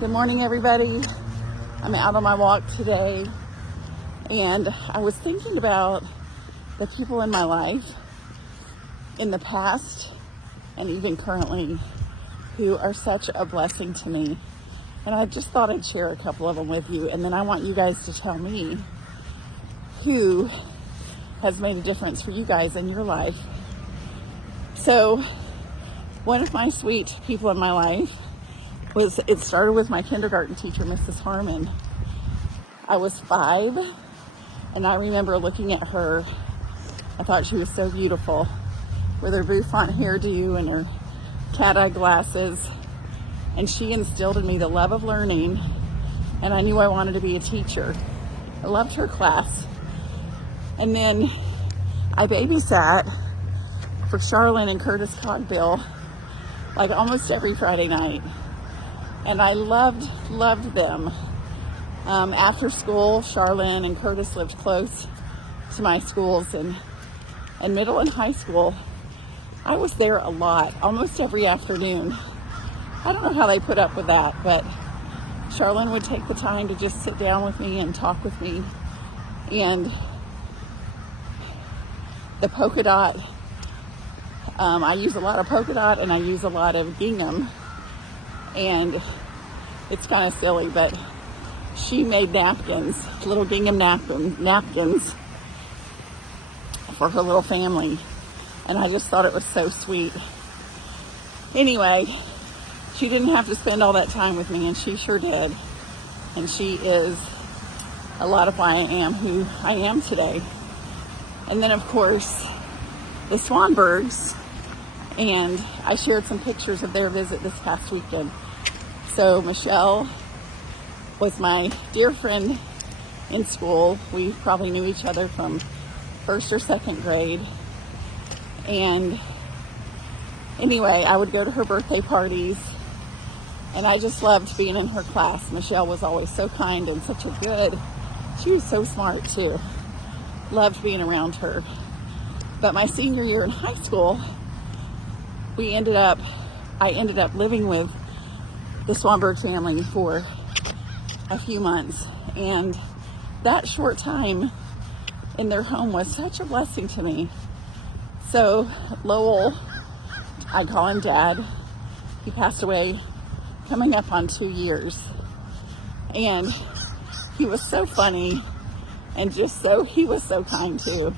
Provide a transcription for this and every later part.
Good morning, everybody. I'm out on my walk today, and I was thinking about the people in my life in the past and even currently who are such a blessing to me. And I just thought I'd share a couple of them with you, and then I want you guys to tell me who has made a difference for you guys in your life. So one of my sweet people in my life it started with my kindergarten teacher, Mrs. Harmon. I was 5, and I remember looking at her. I thought she was so beautiful with her bouffant hairdo and her cat-eye glasses. And she instilled in me the love of learning, and I knew I wanted to be a teacher. I loved her class. And then I babysat for Charlene and Curtis Cogbill like almost every Friday night. And I loved them. After school, Charlene and Curtis lived close to my schools, and middle and high school, I was there a lot, almost every afternoon. I don't know how they put up with that, but Charlene would take the time to just sit down with me and talk with me. And the polka dot, I use a lot of polka dot and I use a lot of gingham. And it's kind of silly, but she made napkins, little gingham napkins for her little family. And I just thought it was so sweet. Anyway, she didn't have to spend all that time with me, and she sure did. And she is a lot of why I am who I am today. And then, of course, the Swanbergs. And I shared some pictures of their visit this past weekend. So Michelle was my dear friend in school. We probably knew each other from 1st or 2nd grade. And anyway, I would go to her birthday parties, and I just loved being in her class. Michelle was always so kind and such a good, she was so smart too. Loved being around her. But my senior year in high school, I ended up living with the Swanberg family for a few months, and that short time in their home was such a blessing to me. So Lowell, I call him Dad, he passed away coming up on 2 years, and he was so funny and he was so kind too.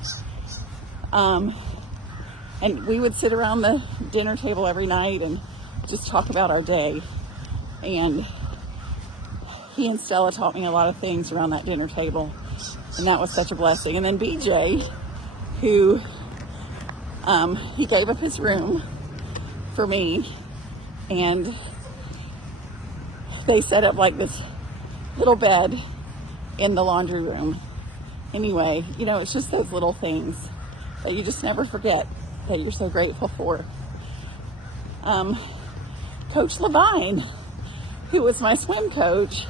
And we would sit around the dinner table every night and just talk about our day. And he and Stella taught me a lot of things around that dinner table, and that was such a blessing. And then BJ, who he gave up his room for me, and they set up like this little bed in the laundry room. Anyway, it's just those little things that you just never forget, that you're so grateful for. Coach Levine, who was my swim coach,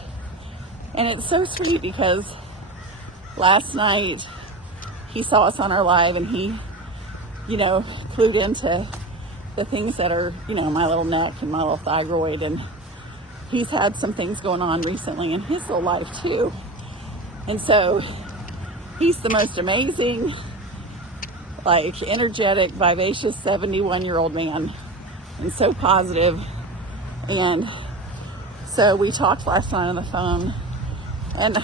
and it's so sweet because last night he saw us on our live, and he, clued into the things that are, my little neck and my little thyroid, and he's had some things going on recently in his little life too. And so he's the most amazing, energetic, vivacious 71-year-old man, and so positive. And so we talked last night on the phone, and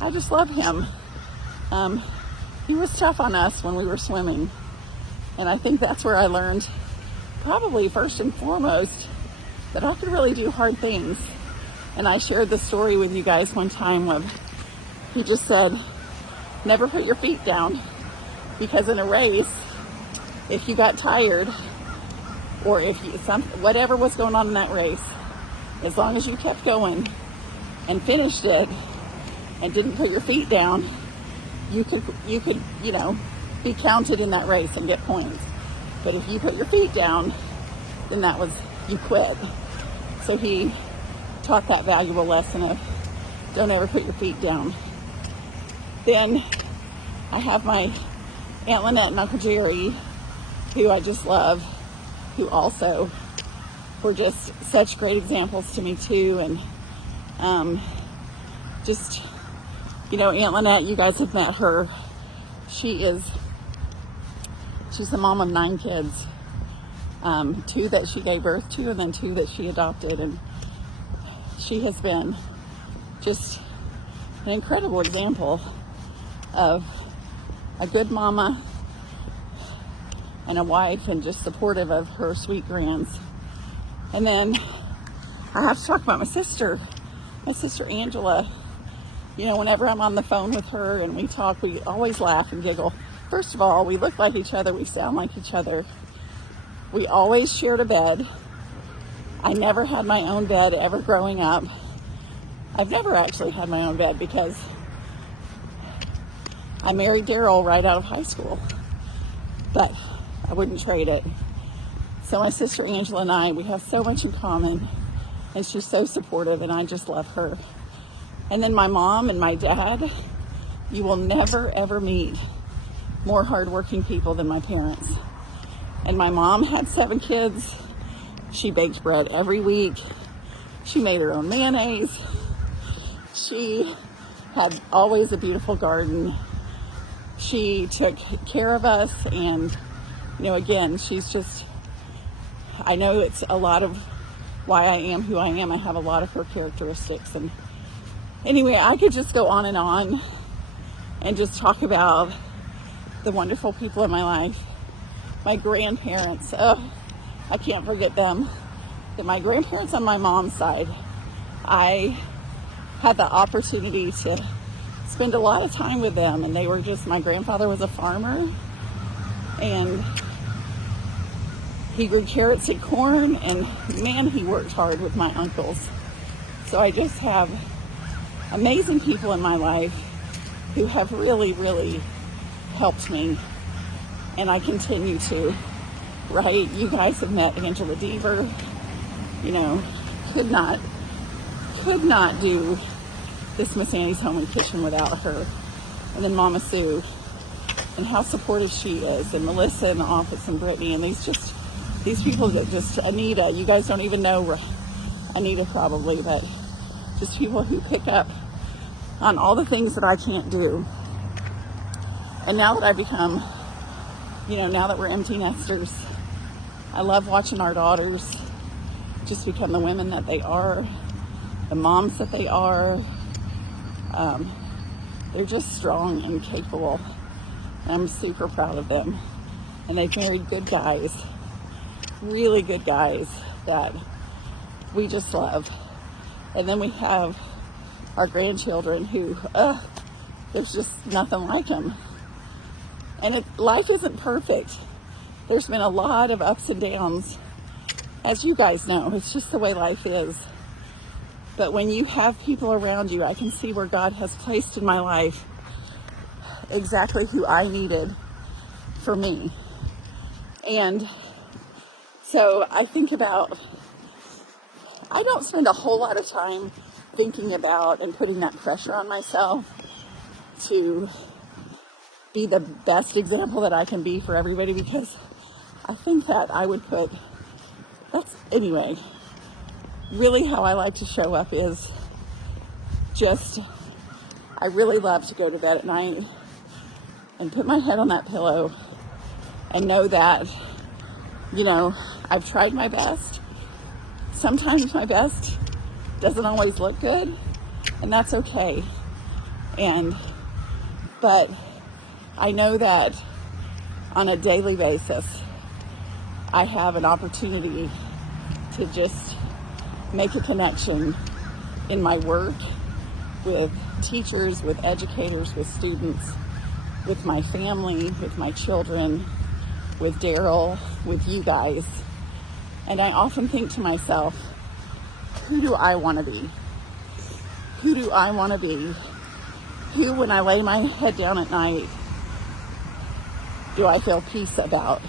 I just love him. He was tough on us when we were swimming, and I think that's where I learned, probably first and foremost, that I could really do hard things. And I shared the story with you guys one time of, he just said, never put your feet down, because in a race, if you got tired, or if whatever was going on in that race, as long as you kept going and finished it and didn't put your feet down, you could be counted in that race and get points. But if you put your feet down, then you quit. So he taught that valuable lesson of don't ever put your feet down. Then I have my Aunt Lynette and Uncle Jerry, who I just love, who also were just such great examples to me too. And just, Aunt Lynette, you guys have met her. She's the mom of 9 kids, 2 that she gave birth to and then 2 that she adopted. And she has been just an incredible example of a good mama and a wife, and just supportive of her sweet grands. And then I have to talk about my sister Angela. Whenever I'm on the phone with her and we talk, we always laugh and giggle. First of all, we look like each other, we sound like each other. We always shared a bed. I never had my own bed ever growing up. I've never actually had my own bed because I married Daryl right out of high school, but I wouldn't trade it. So my sister Angela and I, we have so much in common, and she's so supportive, and I just love her. And then my mom and my dad, you will never ever meet more hardworking people than my parents. And my mom had 7 kids. She baked bread every week. She made her own mayonnaise. She had always a beautiful garden. She took care of us, and again, she's just, I know it's a lot of why I am who I am. I have a lot of her characteristics. And anyway, I could just go on and just talk about the wonderful people in my life. My grandparents, I can't forget them. My grandparents on my mom's side, I had the opportunity to spend a lot of time with them, and they were just, my grandfather was a farmer, and he grew carrots and corn, and man, he worked hard with my uncles. So I just have amazing people in my life who have really, really helped me, and I continue to, right? You guys have met Angela Deaver, could not do this Miss Annie's Home and Kitchen without her. And then Mama Sue, and how supportive she is, and Melissa in the office, and Brittany, and these people that just, Anita, you guys don't even know Anita probably, but just people who pick up on all the things that I can't do. And now that I've become, now that we're empty nesters, I love watching our daughters just become the women that they are, the moms that they are. They're just strong and capable, and I'm super proud of them. And they've married good guys, really good guys that we just love. And then we have our grandchildren who, there's just nothing like them. And life isn't perfect. There's been a lot of ups and downs. As you guys know, it's just the way life is. But when you have people around you, I can see where God has placed in my life exactly who I needed for me. And so I think about, I don't spend a whole lot of time thinking about and putting that pressure on myself to be the best example that I can be for everybody, because I think that I would put, anyway, really how I like to show up is just, I really love to go to bed at night and put my head on that pillow and know that, I've tried my best. Sometimes my best doesn't always look good, and that's okay. But I know that on a daily basis, I have an opportunity to just make a connection in my work with teachers, with educators, with students, with my family, with my children, with Daryl, with you guys. And I often think to myself, who do I want to be? Who do I want to be? Who, when I lay my head down at night, do I feel peace about?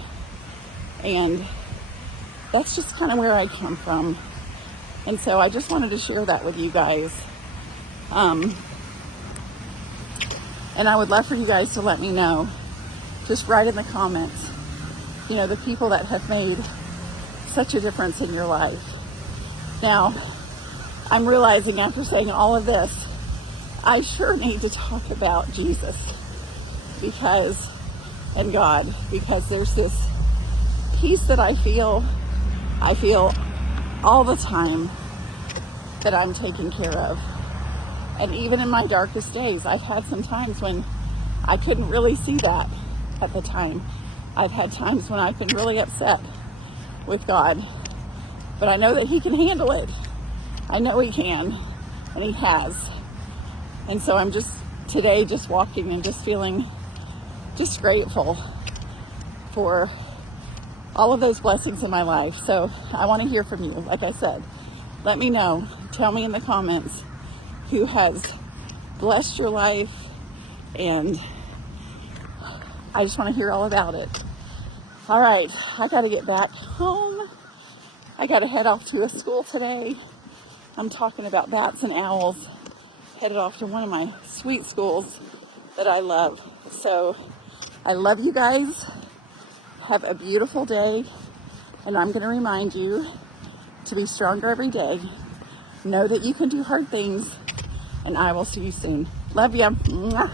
And that's just kind of where I come from. And so I just wanted to share that with you guys. And I would love for you guys to let me know, just write in the comments, the people that have made such a difference in your life. Now, I'm realizing after saying all of this, I sure need to talk about Jesus and God, because there's this peace that I feel all the time that I'm taken care of. And even in my darkest days, I've had some times when I couldn't really see that at the time. I've had times when I've been really upset with God, but I know that He can handle it. I know He can, and He has. And so I'm just today just walking and just feeling just grateful for all of those blessings in my life. So I want to hear from you. Like I said, let me know. Tell me in the comments who has blessed your life, and I just want to hear all about it. All right, I got to get back home. I got to head off to a school today. I'm talking about bats and owls. Headed off to one of my sweet schools that I love. So I love you guys. Have a beautiful day. And I'm going to remind you to be stronger every day. Know that you can do hard things. And I will see you soon. Love ya. Mwah.